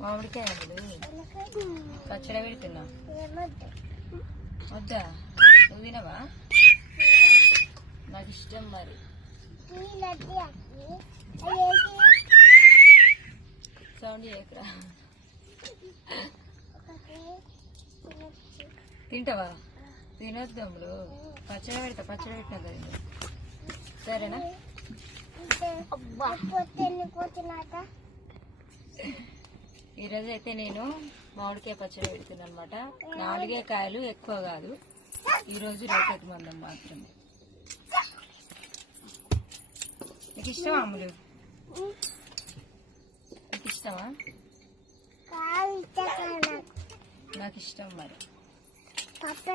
మామిడికాయ పచ్చడి పెడుతున్నా. వద్దా? నువ్వు తినవా? నాకు ఇష్టం. మరి సౌండ్ చేయకురా. తింటావా? తినొద్దాములు. పచ్చడి పెడతా. పచ్చడి పెట్టినా కదా. సరేనా? ఈరోజు అయితే నేను మామిడికాయ పచ్చడి పెడుతున్నా అనమాట. 4 కాయలు, ఎక్కువ కాదు. ఈరోజు రేపటి మందం మాత్రమే. నీకు ఇష్టమా అమ్ములు? నీకు ఇష్టమా? నాకు ఇష్టం. మరి పాప